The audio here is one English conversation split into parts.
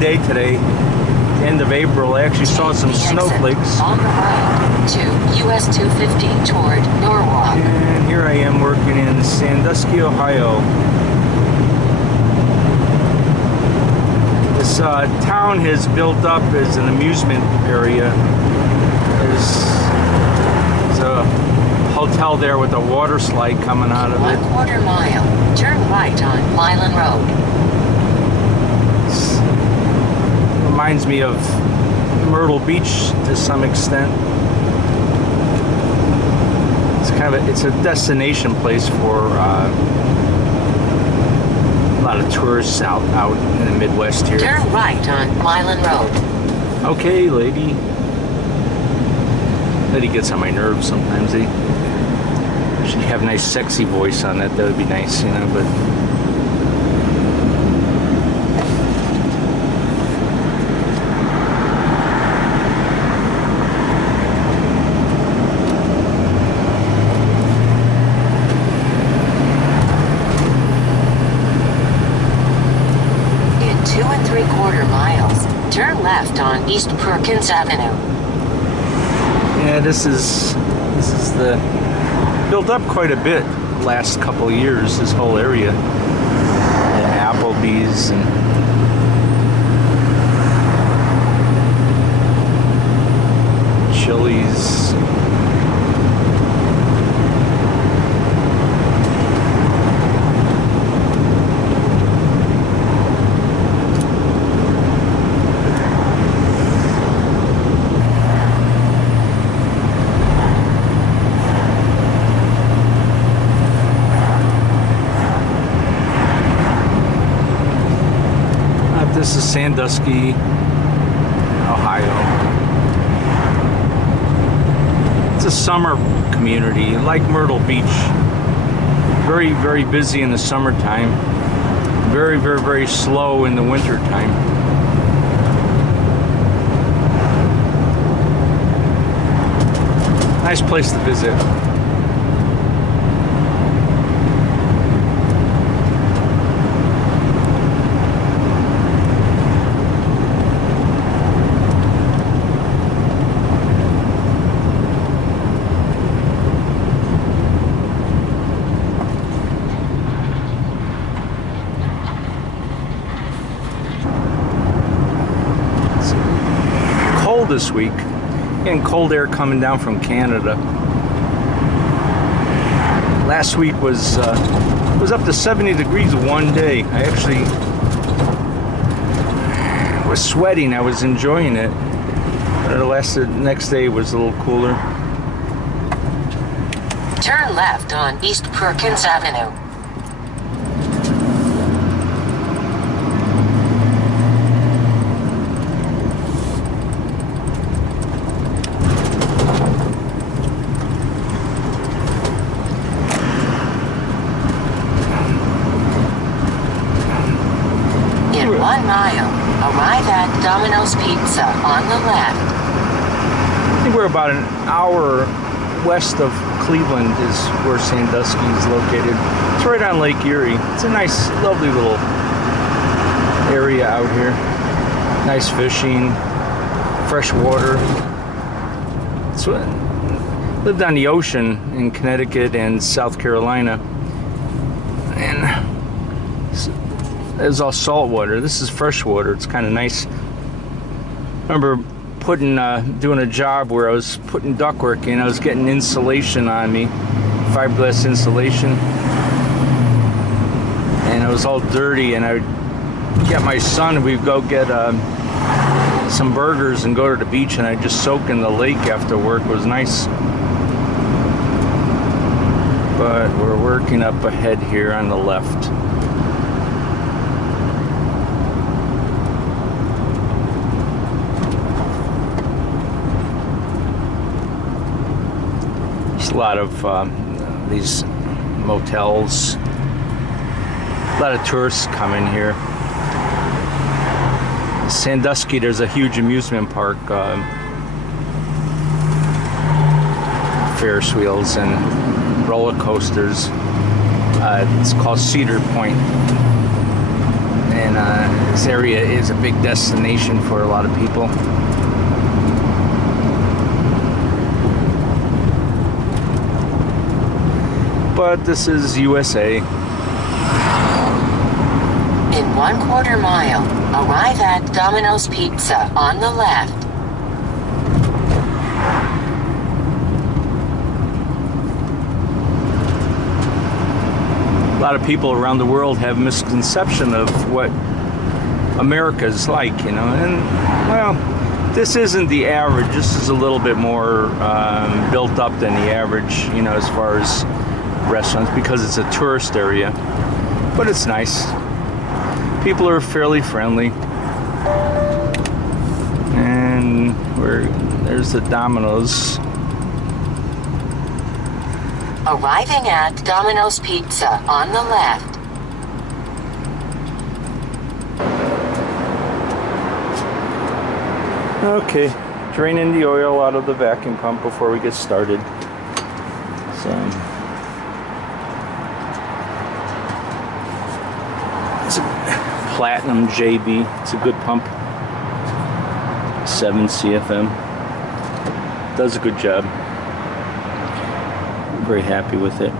day today, end of April. I actually saw some snowflakes. On the right to US 250 toward Norwalk. And here I am working in Sandusky, Ohio. This town has built up as an amusement area. There's a hotel there with a water slide coming out of it. 1/4 mile. Turn right on Milan Road. Reminds me of Myrtle Beach to some extent. It's a destination place for a lot of tourists out in the Midwest here. Turn right on Milan Road. Okay, lady. Lady gets on my nerves sometimes. They should have a nice sexy voice on that. That would be nice, you know, but in 2 3/4 miles, turn left on East Perkins Avenue. yeah, this is the built up quite a bit last couple of years, this whole area. And Applebee's and Chili's. This is Sandusky, Ohio. It's a summer community, like Myrtle Beach. Very, very busy in the summertime. Very, very, very slow in the wintertime. Nice place to visit. This week, getting cold air coming down from Canada. Last week was up to 70 degrees one day. I actually was sweating. I was enjoying it. But the next day was a little cooler. Turn left on East Perkins Avenue. In 1 mile, arrive at Domino's Pizza on the left. I think we're about an hour west of Cleveland is where Sandusky is located. It's right on Lake Erie. It's a nice, lovely little area out here. Nice fishing, fresh water. Lived on the ocean in Connecticut and South Carolina. And it was all salt water. This is fresh water. It's kind of nice. I remember doing a job where I was putting ductwork in. I was getting insulation on me, fiberglass insulation, and it was all dirty. And I would get my son, and we'd go get some burgers and go to the beach, and I'd just soak in the lake after work. It was nice. But we're working up ahead here on the left. A lot of these motels. A lot of tourists come in here. Sandusky, there's a huge amusement park, Ferris wheels and roller coasters. It's called Cedar Point. and this area is a big destination for a lot of people. But this is USA. In 1/4 mile, arrive at Domino's Pizza on the left. A lot of people around the world have a misconception of what America's like, you know, and well, this isn't the average. This is a little bit more built up than the average, you know, as far as restaurants, because it's a tourist area. But it's nice. People are fairly friendly, and there's the Domino's. Arriving at Domino's Pizza on the left. Okay, draining the oil out of the vacuum pump before we get started. So it's a Platinum JB. It's a good pump. 7 CFM. Does a good job. Very happy with it.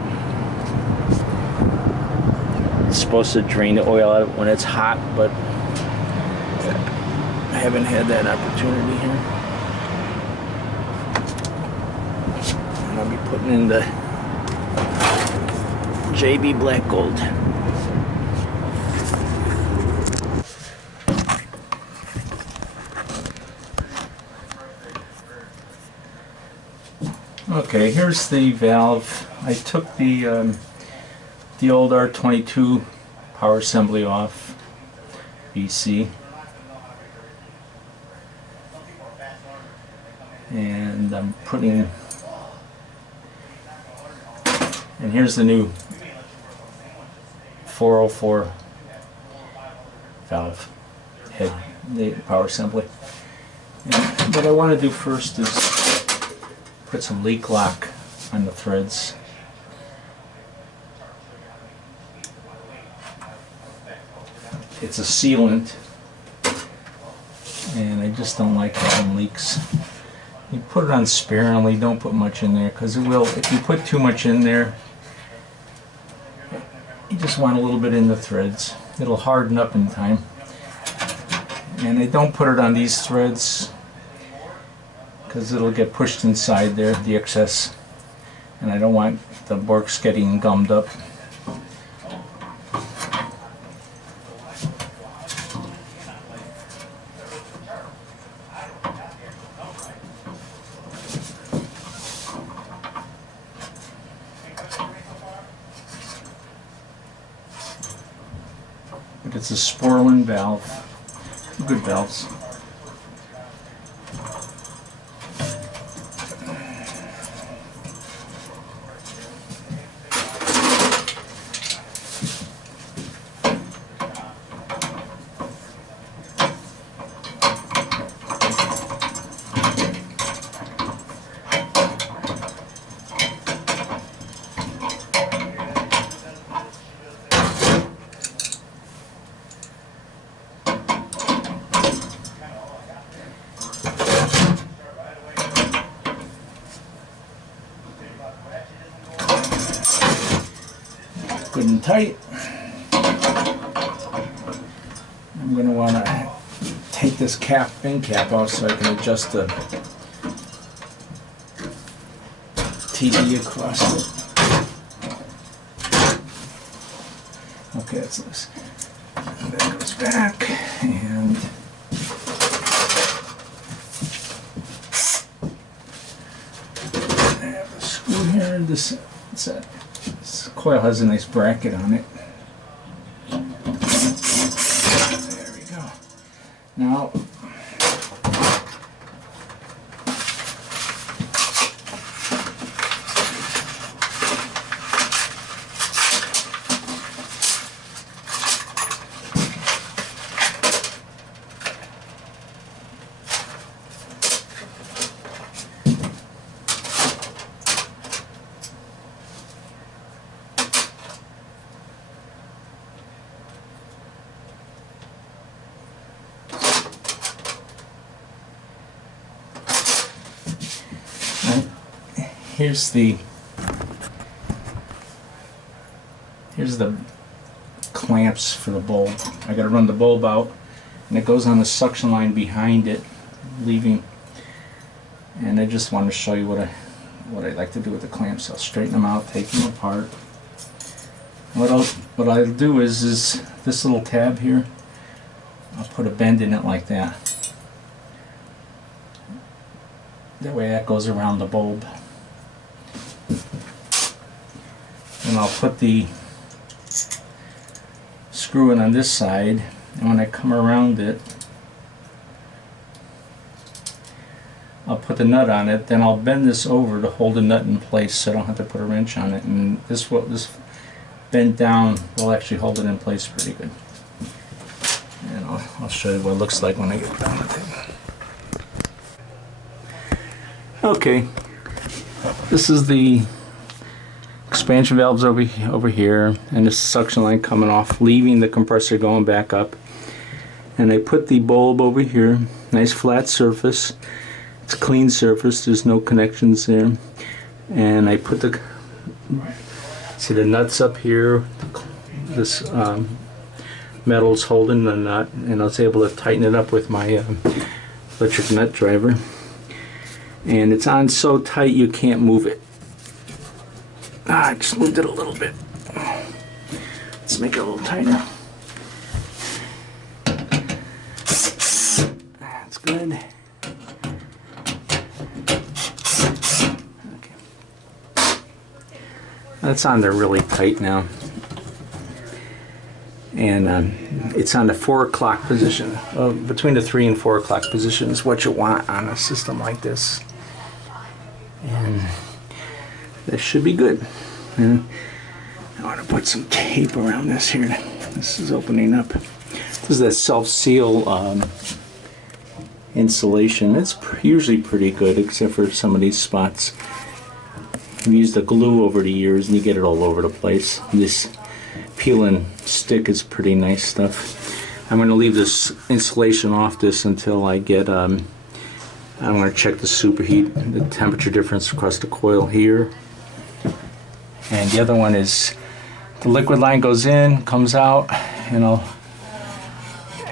It's supposed to drain the oil out when it's hot, but I haven't had that opportunity here. And I'll be putting in the JB Black Gold. Okay, here's the valve. I took the old R22 power assembly off, BC, and I'm putting, and here's the new 404 valve head, the power assembly. And what I want to do first is put some leak lock on the threads. It's a sealant, and I just don't like having leaks. You put it on sparingly, don't put much in there, because it will, if you put too much in there, you just want a little bit in the threads. It'll harden up in time. And I don't put it on these threads, because it'll get pushed inside there, the excess, and I don't want the works getting gummed up. But it's a Sporlan valve, good valves. Good and tight. I'm going to want to take this bin cap off so I can adjust the TD across it. Okay, that's this. And that goes back, and I have a screw here. This coil has a nice bracket on it. There we go. Now, here's the clamps for the bulb. I got to run the bulb out, and it goes on the suction line behind it, leaving. And I just want to show you what I like to do with the clamps. I'll straighten them out, take them apart. What I'll do is this little tab here, I'll put a bend in it like that. That way that goes around the bulb. And I'll put the screw in on this side, and when I come around it, I'll put the nut on it, then I'll bend this over to hold the nut in place so I don't have to put a wrench on it, and this bent down will actually hold it in place pretty good. And I'll show you what it looks like when I get done with it. Okay, this is the expansion valves over here, and this suction line coming off, leaving the compressor going back up. And I put the bulb over here, nice flat surface. It's a clean surface, there's no connections there. And I put the nuts up here. This metal's holding the nut, and I was able to tighten it up with my electric nut driver. And it's on so tight you can't move it. I just moved it a little bit. Let's make it a little tighter. That's good. Okay. That's on there really tight now. And it's on the 4 o'clock position. Between the 3 and 4 o'clock position is what you want on a system like this. And this should be good. And I want to put some tape around this here. This is opening up. This is that self-seal insulation. It's usually pretty good, except for some of these spots. I've used the glue over the years, and you get it all over the place. This peel and stick is pretty nice stuff. I'm going to leave this insulation off this until I get I'm going to check the superheat, the temperature difference across the coil here. And the other one is the liquid line goes in, comes out,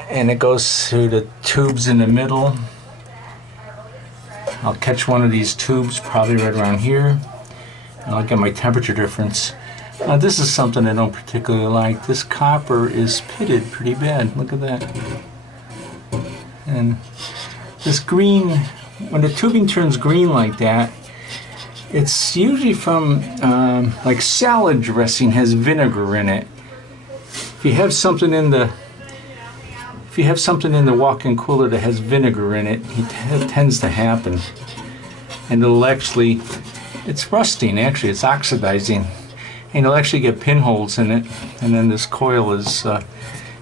and it goes through the tubes in the middle. I'll catch one of these tubes probably right around here, and I'll get my temperature difference. Now this is something I don't particularly like. This copper is pitted pretty bad. Look at that. And this green, when the tubing turns green like that, it's usually from like salad dressing has vinegar in it. If you have something in the walk-in cooler that has vinegar in it, it tends to happen. And it's rusting actually, it's oxidizing. And you'll actually get pinholes in it, and then this coil is,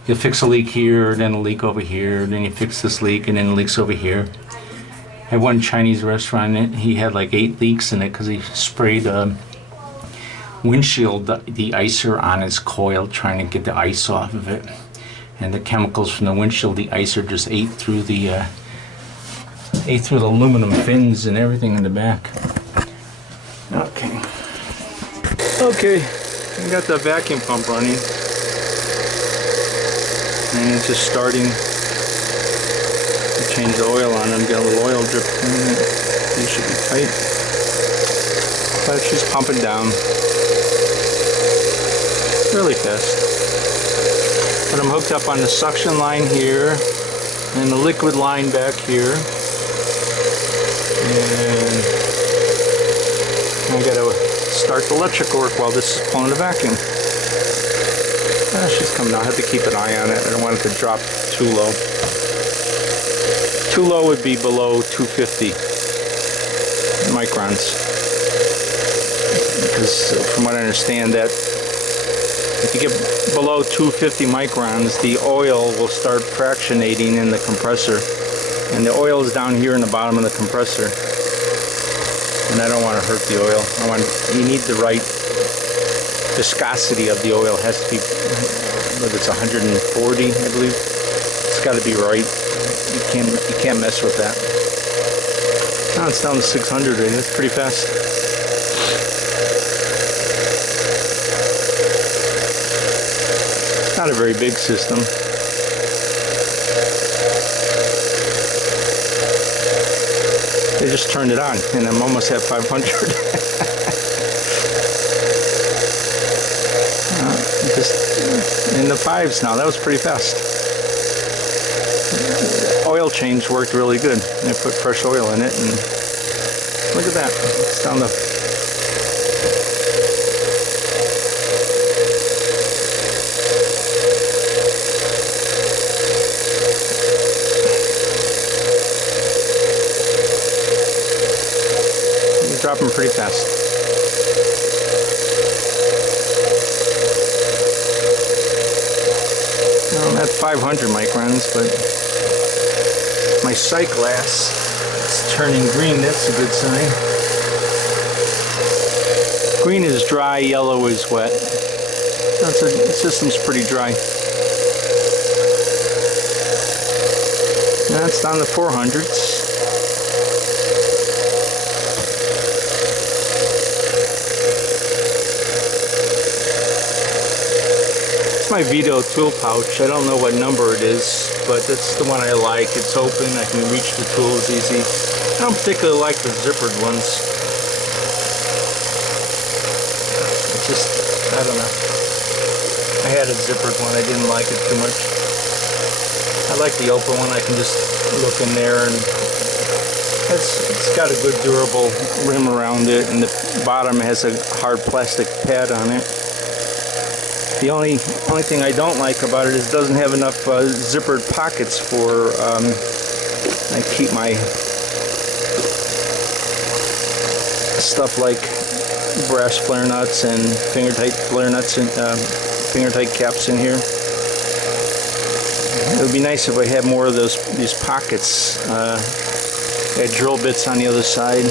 you'll fix a leak here, then a leak over here, then you fix this leak, and then it leaks over here. I had one Chinese restaurant, he had like 8 leaks in it because he sprayed windshield de-icer on his coil trying to get the ice off of it. And the chemicals from the windshield de-icer just ate through the aluminum fins and everything in the back. Okay. Okay, I got the vacuum pump running, and it's just starting. I changed the oil on it, got a little oil drip in it. It should be tight, but she's pumping down really fast. But I'm hooked up on the suction line here and the liquid line back here, and I gotta start the electrical work while this is pulling the vacuum. She's coming down. I have to keep an eye on it. I don't want it to drop too low. Too low would be below 250 microns. Because from what I understand, that if you get below 250 microns, the oil will start fractionating in the compressor. And the oil is down here in the bottom of the compressor. And I don't want to hurt the oil. You need the right viscosity of the oil. It has to be, whether it's 140, I believe. It's got to be right. You can't mess with that. Now it's down to 600, and it's pretty fast. not a very big system. They just turned it on, and I'm almost at 500. Just in the fives now. That was pretty fast. Oil change worked really good. I put fresh oil in it, and look at that. It's down the. It's dropping pretty fast. I'm at 500 microns, but my sight glass is turning green. That's a good sign. Green is dry, yellow is wet. The system's pretty dry. Now it's down to 400s. My Vito tool pouch. I don't know what number it is, but that's the one I like. It's open. I can reach the tools easy. I don't particularly like the zippered ones. It's just, I don't know. I had a zippered one. I didn't like it too much. I like the open one. I can just look in there, and it's got a good durable rim around it, and the bottom has a hard plastic pad on it. The only thing I don't like about it is it doesn't have enough zippered pockets for I keep my stuff like brass flare nuts and finger tight flare nuts and finger tight caps in here. It would be nice if I had more of these pockets. I had drill bits on the other side.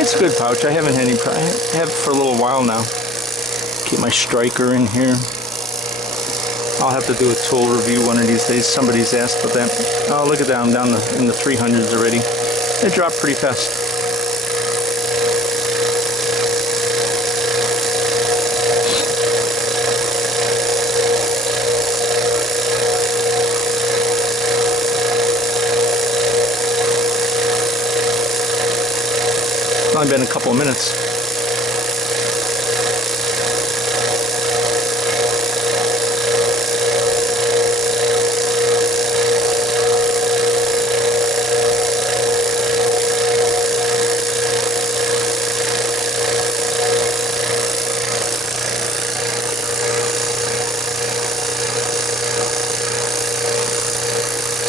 It's a good pouch. I haven't had any problem. I have it for a little while now. Keep my striker in here. I'll have to do a tool review one of these days. Somebody's asked about that. Oh, look at that. I'm down in the 300s already. It dropped pretty fast. It's only been a couple of minutes.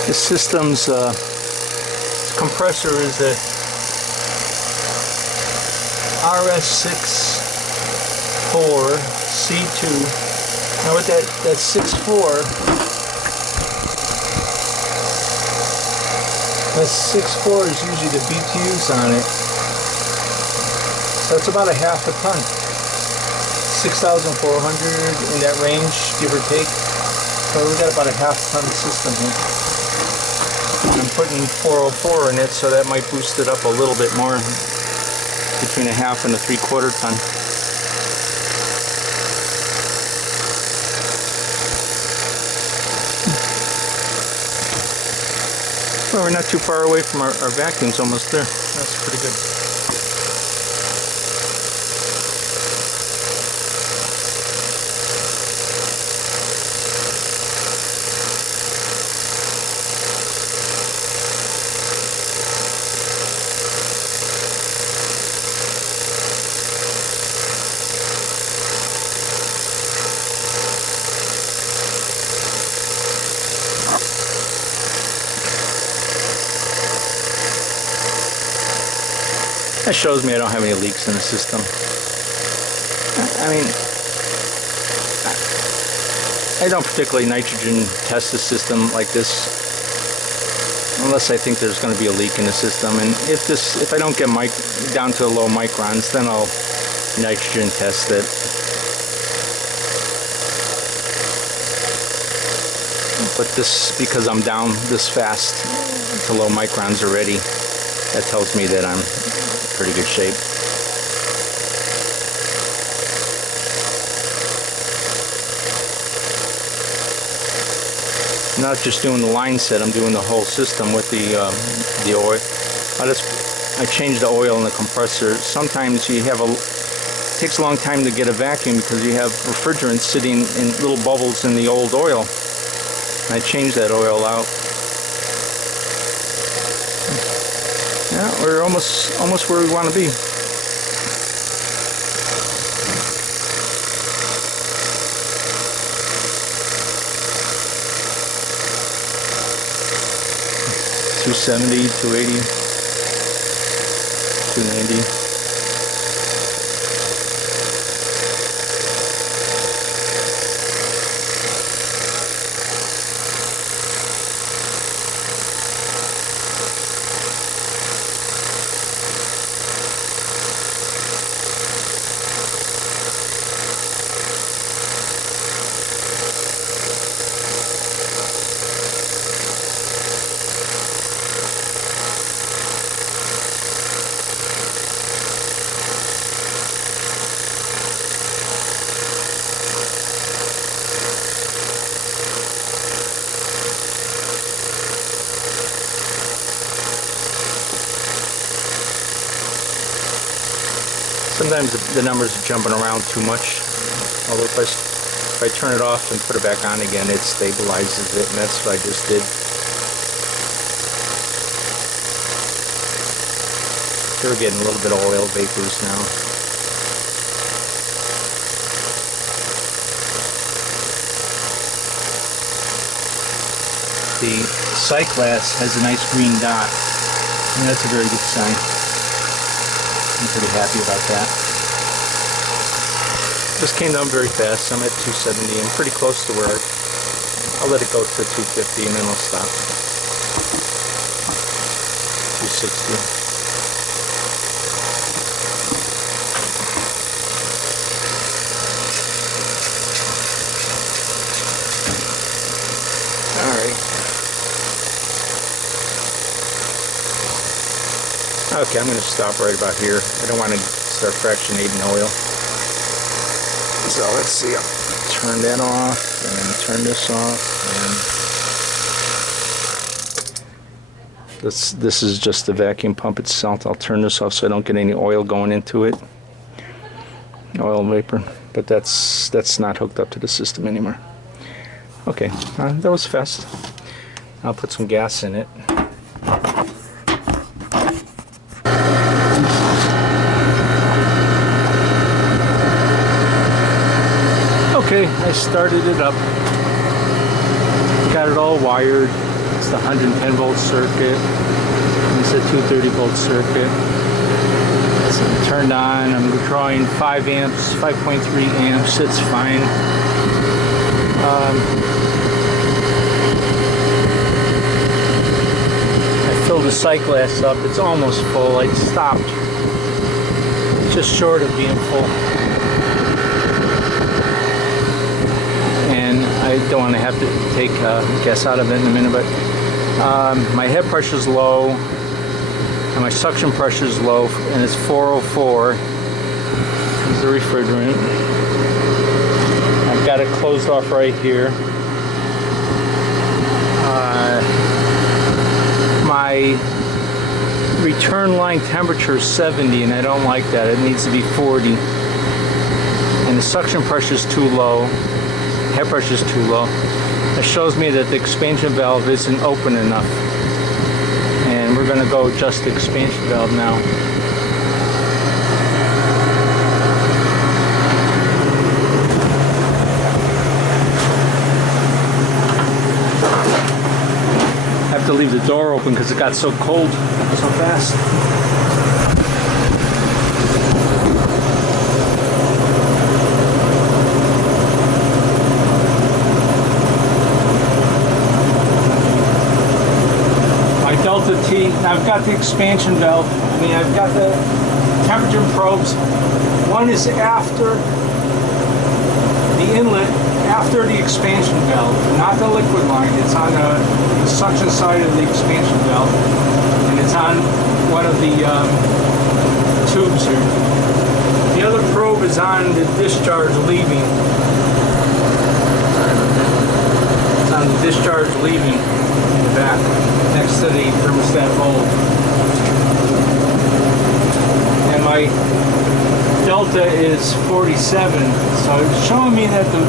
The system's compressor is a RS64C2. Now with that 6.4, that 6.4 is usually the BTUs on it. So it's about a half a ton. 6,400 in that range, give or take. So we got about a half ton system here. I'm putting 404 in it, so that might boost it up a little bit more, between a half and a 3/4 ton. Well, we're not too far away from our vacuum's almost there. That's pretty good. That shows me I don't have any leaks in the system. I mean, I don't particularly nitrogen test the system like this unless I think there's going to be a leak in the system. And if I don't get down to low microns, then I'll nitrogen test it. But this, because I'm down this fast to low microns already, that tells me that I'm in pretty good shape. not just doing the line set, I'm doing the whole system with the oil. I changed the oil in the compressor. Sometimes you have it takes a long time to get a vacuum because you have refrigerant sitting in little bubbles in the old oil. I changed that oil out. Yeah, we're almost where we want to be. $270, $280, $290. Sometimes the numbers are jumping around too much, although if I turn it off and put it back on again, it stabilizes it, and that's what I just did. They're getting a little bit of oil vapors now. The sight glass has a nice green dot, and that's a very good sign. I'm pretty happy about that. This came down very fast. I'm at 270. I'm pretty close to where I'll let it go to 250 and then I'll stop. 260. Okay, I'm going to stop right about here. I don't want to start fractionating oil. So let's see. I'll turn that off and turn this off. And this is just the vacuum pump itself. I'll turn this off so I don't get any oil going into it. Oil vapor. But that's not hooked up to the system anymore. Okay, that was fast. I'll put some gas in it. Okay, I started it up, got it all wired. It's the 110 volt circuit, it's a 230 volt circuit. It's turned on, I'm drawing 5 amps, 5.3 amps, it's fine. I filled the sight glass up, it's almost full. I stopped just short of being full. I don't want to have to take gas out of it in a minute, but my head pressure is low and my suction pressure is low, and it's 404. This is the refrigerant. I've got it closed off right here. My return line temperature is 70, and I don't like that. It needs to be 40. And the suction pressure is too low. Head pressure is too low. It shows me that the expansion valve isn't open enough. And we're going to go adjust the expansion valve now. I have to leave the door open because it got so cold so fast. Delta T. I've got the expansion valve. I mean, I've got the temperature probes. One is after the inlet, after the expansion valve, not the liquid line. It's on the suction side of the expansion valve, and it's on one of the tubes here. The other probe is on the discharge leaving. It's on the discharge leaving in the back next to the thermostat bulb. And my delta is 47, so it's showing me that the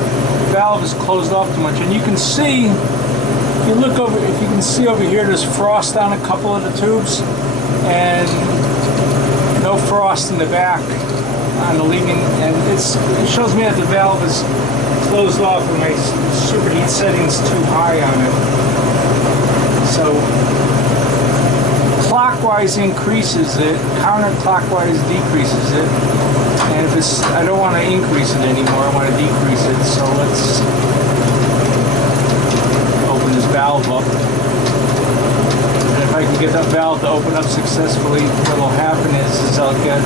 valve is closed off too much. And you can see, if you look over, if you can see over here, there's frost on a couple of the tubes, and no frost in the back on the leaving. And it shows me that the valve is closed off and my superheat setting's too high on it. So clockwise increases it, counterclockwise decreases it, and if it's, I don't want to increase it anymore, I want to decrease it. So let's open this valve up, and if I can get that valve to open up successfully, what will happen is I'll get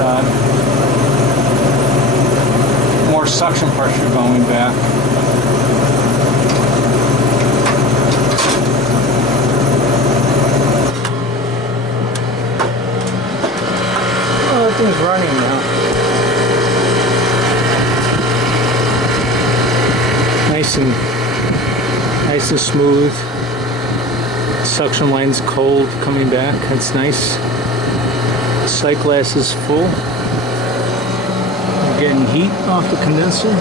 more suction pressure going back. Oh, that thing's running now. Nice and smooth. Suction line's cold coming back. That's nice. Sight glass is full. I'm getting heat off the condenser.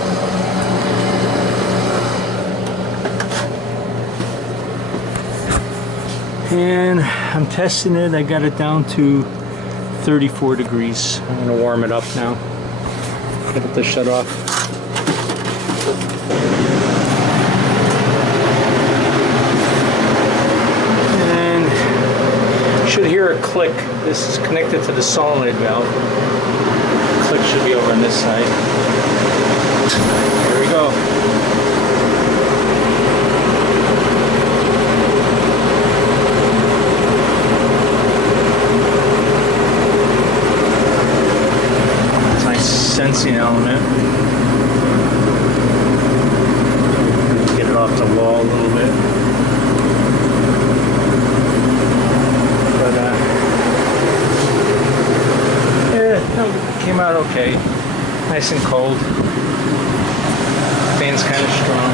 And I'm testing it. I got it down to 34 degrees. I'm going to warm it up now. Get it to shut off. And you should hear a click. This is connected to the solenoid valve. The click should be over on this side. Here we go. Sensing element. Get it off the wall a little bit. But yeah, it came out okay. Nice and cold. Fan's kind of strong.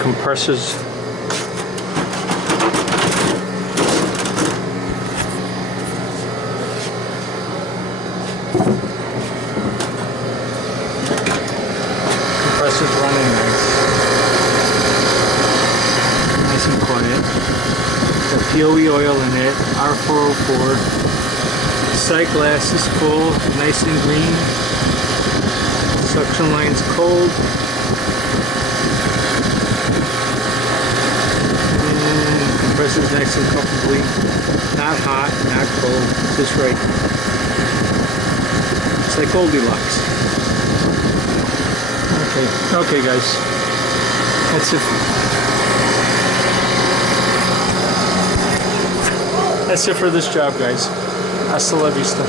Compressors. Compressor's running nice and quiet. The POE oil in it, R404. Sight glass is full, nice and green. Suction line's cold. And compressor's nice and comfortably. Not hot, not cold, just right. It's like Goldilocks. Okay guys, that's it. That's it for this job, guys. Hasta la vista.